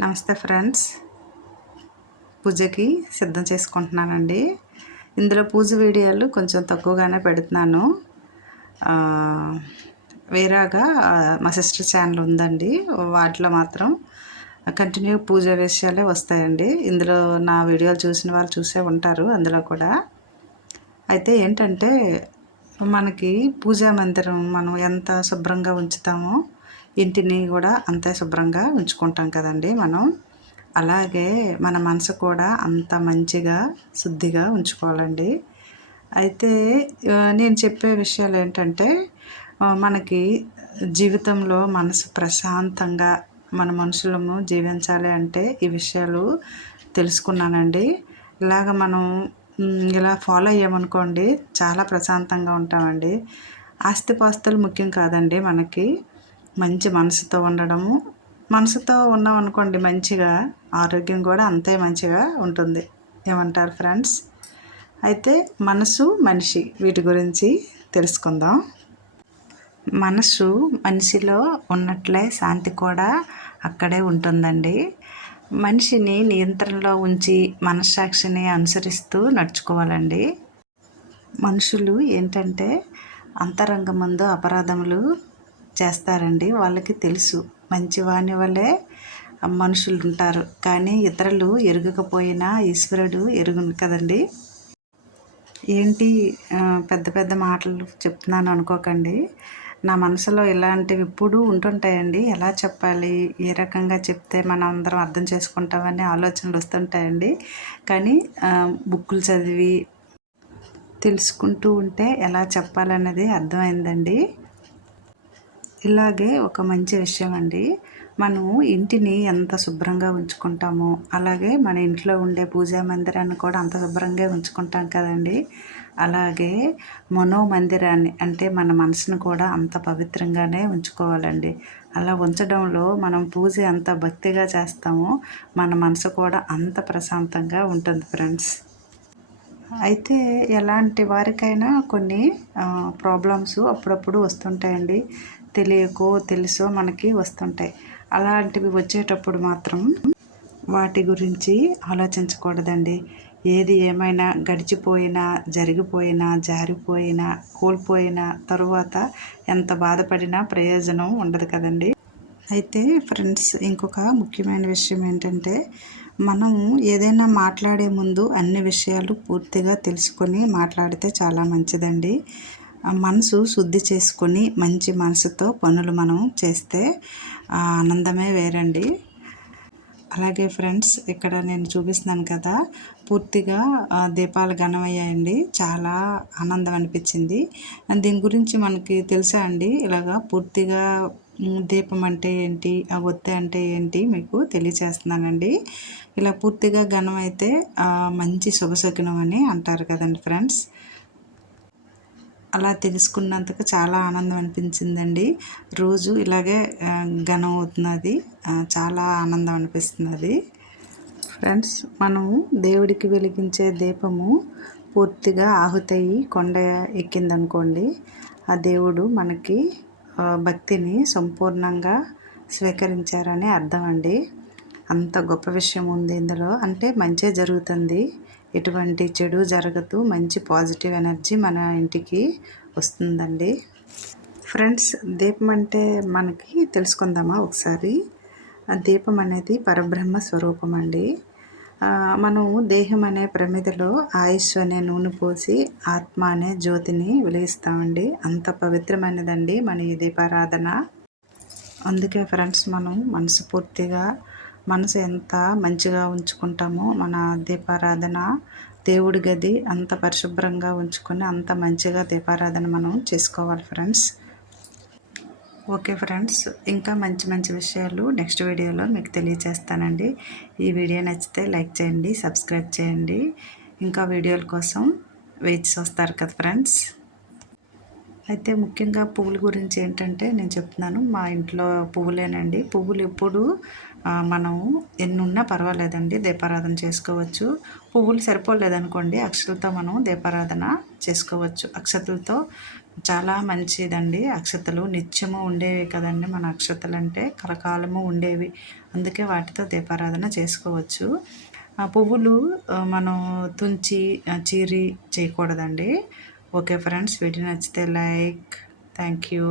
నమస్తే ఫ్రెండ్స్. పూజకి సిద్ధం చేసుకుంటున్నానండి. ఇందులో పూజ వీడియోలు కొంచెం తక్కువగానే పెడుతున్నాను. వేరాగా వేరేగా మా సిస్టర్ ఛానల్ ఉందండి. వాటిలో మాత్రం కంటిన్యూ పూజ విషయాలే వస్తాయండి. ఇందులో నా వీడియోలు చూసిన వాళ్ళు చూసే ఉంటారు అందులో కూడా. అయితే ఏంటంటే మనకి పూజా మందిరం మనం ఎంత శుభ్రంగా ఉంచుతామో ఇంటిని కూడా అంతే శుభ్రంగా ఉంచుకుంటాం కదండి మనం. అలాగే మన మనసు కూడా అంత మంచిగా శుద్ధిగా ఉంచుకోవాలండి. అయితే నేను చెప్పే విషయాలు ఏంటంటే మనకి జీవితంలో మనసు ప్రశాంతంగా మన మనుషులము జీవించాలి అంటే ఈ విషయాలు తెలుసుకున్నానండి. ఇలాగ మనం ఇలా ఫాలో అయ్యామనుకోండి చాలా ప్రశాంతంగా ఉంటామండి. ఆస్తిపాస్తులు ముఖ్యం కాదండి మనకి. మంచి మనసుతో ఉండడము. మనసుతో ఉన్నాం అనుకోండి మంచిగా ఆరోగ్యం కూడా అంతే మంచిగా ఉంటుంది. ఏమంటారు ఫ్రెండ్స్? అయితే మనసు మనిషి వీటి గురించి తెలుసుకుందాం. మనసు మనిషిలో ఉన్నట్లే శాంతి కూడా అక్కడే ఉంటుందండి. మనిషిని నియంత్రణలో ఉంచి మనస్సాక్షిని అనుసరిస్తూ నడుచుకోవాలండి. మనుషులు ఏంటంటే అంతరంగమందు అపరాధములు చేస్తారండి. వాళ్ళకి తెలుసు. మంచివాని వల్లే మనుషులు ఉంటారు కానీ ఇతరులు ఎరగకపోయినా ఈశ్వరుడు ఎరుగును కదండి. ఏంటి పెద్ద పెద్ద మాటలు చెప్తున్నాను అనుకోకండి. నా మనసులో ఇలాంటివి ఇప్పుడు ఉంటుంటాయండి. ఎలా చెప్పాలి ఏ రకంగా చెప్తే మనం అందరం అర్థం చేసుకుంటామని ఆలోచనలు వస్తుంటాయండి. కానీ బుక్కులు చదివి తెలుసుకుంటూ ఉంటే ఎలా చెప్పాలన్నది అర్థమైందండి. ఇలాగే ఒక మంచి విషయం అండి మనం ఇంటిని ఎంత శుభ్రంగా ఉంచుకుంటామో అలాగే మన ఇంట్లో ఉండే పూజా మందిరాన్ని కూడా అంత శుభ్రంగా ఉంచుకుంటాం కదండి. అలాగే మనో మందిరాన్ని అంటే మన మనసును కూడా అంత పవిత్రంగానే ఉంచుకోవాలండి. అలా ఉంచడంలో మనం పూజ ఎంత భక్తిగా చేస్తామో మన మనసు కూడా అంత ప్రశాంతంగా ఉంటుంది ఫ్రెండ్స్. అయితే ఎలాంటి వారికైనా కొన్ని ప్రాబ్లమ్స్ అప్పుడప్పుడు వస్తుంటాయండి. తెలియకో తెలుసో మనకి వస్తుంటాయి. అలాంటివి వచ్చేటప్పుడు మాత్రం వాటి గురించి ఆలోచించకూడదండి. ఏది ఏమైనా గడిచిపోయినా జరిగిపోయినా జారిపోయినా కోల్పోయినా తరువాత ఎంత బాధపడినా ప్రయోజనం ఉండదు కదండి. అయితే ఫ్రెండ్స్ ఇంకొక ముఖ్యమైన విషయం ఏంటంటే మనం ఏదైనా మాట్లాడే ముందు అన్ని విషయాలు పూర్తిగా తెలుసుకొని మాట్లాడితే చాలా మంచిదండి. మనసు శుద్ధి చేసుకొని మంచి మనసుతో పనులు మనం చేస్తే ఆనందమే వేరండి. అలాగే ఫ్రెండ్స్ ఇక్కడ నేను చూపిస్తున్నాను కదా పూర్తిగా దీపాలు ఘనమయ్యాయండి. చాలా ఆనందం అనిపించింది. దీని గురించి మనకి తెలుసా అండి? ఇలాగా పూర్తిగా దీపం అంటే ఏంటి? ఆ ఒత్తి అంటే ఏంటి? మీకు తెలియచేస్తున్నానండి. ఇలా పూర్తిగా ఘనం అయితే మంచి శుభశకునం అని అంటారు కదండి ఫ్రెండ్స్. అలా తెలుసుకున్నందుకు చాలా ఆనందం అనిపించిందండి. రోజు ఇలాగే ఘనం అవుతున్నది. చాలా ఆనందం అనిపిస్తున్నది. ఫ్రెండ్స్ మనం దేవుడికి వెలిగించే దీపము పూర్తిగా ఆహుతయి కొండ ఎక్కిందనుకోండి ఆ దేవుడు మనకి భక్తిని సంపూర్ణంగా స్వీకరించారని అర్థం అండి. అంత గొప్ప విషయం ఉంది ఇందులో. అంటే మంచే జరుగుతుంది. ఎటువంటి చెడు జరగదు. మంచి పాజిటివ్ ఎనర్జీ మన ఇంటికి వస్తుందండి. ఫ్రెండ్స్ దీపం అంటే మనకి తెలుసుకుందామా ఒకసారి? దీపం అనేది పరబ్రహ్మ స్వరూపం అండి. మనం దేహం అనే ప్రమిదలో ఆయుష్ అనే నూనె పోసి ఆత్మ అనే జ్యోతిని వెలిగిస్తామండి. అంత పవిత్రమైనదండి మన ఈ దీపారాధన. అందుకే ఫ్రెండ్స్ మనం మనసు పూర్తిగా మనసు ఎంత మంచిగా ఉంచుకుంటామో మన దీపారాధన దేవుడి గది అంత పరిశుభ్రంగా ఉంచుకొని అంత మంచిగా దీపారాధన మనం చేసుకోవాలి ఫ్రెండ్స్. ఓకే ఫ్రెండ్స్ ఇంకా మంచి మంచి విషయాలు నెక్స్ట్ వీడియోలో మీకు తెలియజేస్తానండి ఈ వీడియో నచ్చితే లైక్ చేయండి సబ్స్క్రైబ్ చేయండి. ఇంకా వీడియోల కోసం వెయిట్ వస్తారు కదా ఫ్రెండ్స్. అయితే ముఖ్యంగా పువ్వుల గురించి ఏంటంటే నేను చెప్తున్నాను. మా ఇంట్లో పువ్వులేనండి. పువ్వులు ఎప్పుడు మనం ఎన్ని ఉన్నా పర్వాలేదండి. దీపారాధన చేసుకోవచ్చు. పువ్వులు సరిపోలేదనుకోండి అక్షతలతో మనం దీపారాధన చేసుకోవచ్చు. అక్షతలతో చాలా మంచిదండి. అక్షతలు నిత్యము ఉండేవి కదండి. మన అక్షతలు అంటే కలకాలము ఉండేవి. అందుకే వాటితో దీపారాధన చేసుకోవచ్చు. ఆ పువ్వులు మనం తుంచి చీరి చేయకూడదండి. ఓకే ఫ్రెండ్స్ వీడియో నచ్చితే లైక్ థ్యాంక్ యూ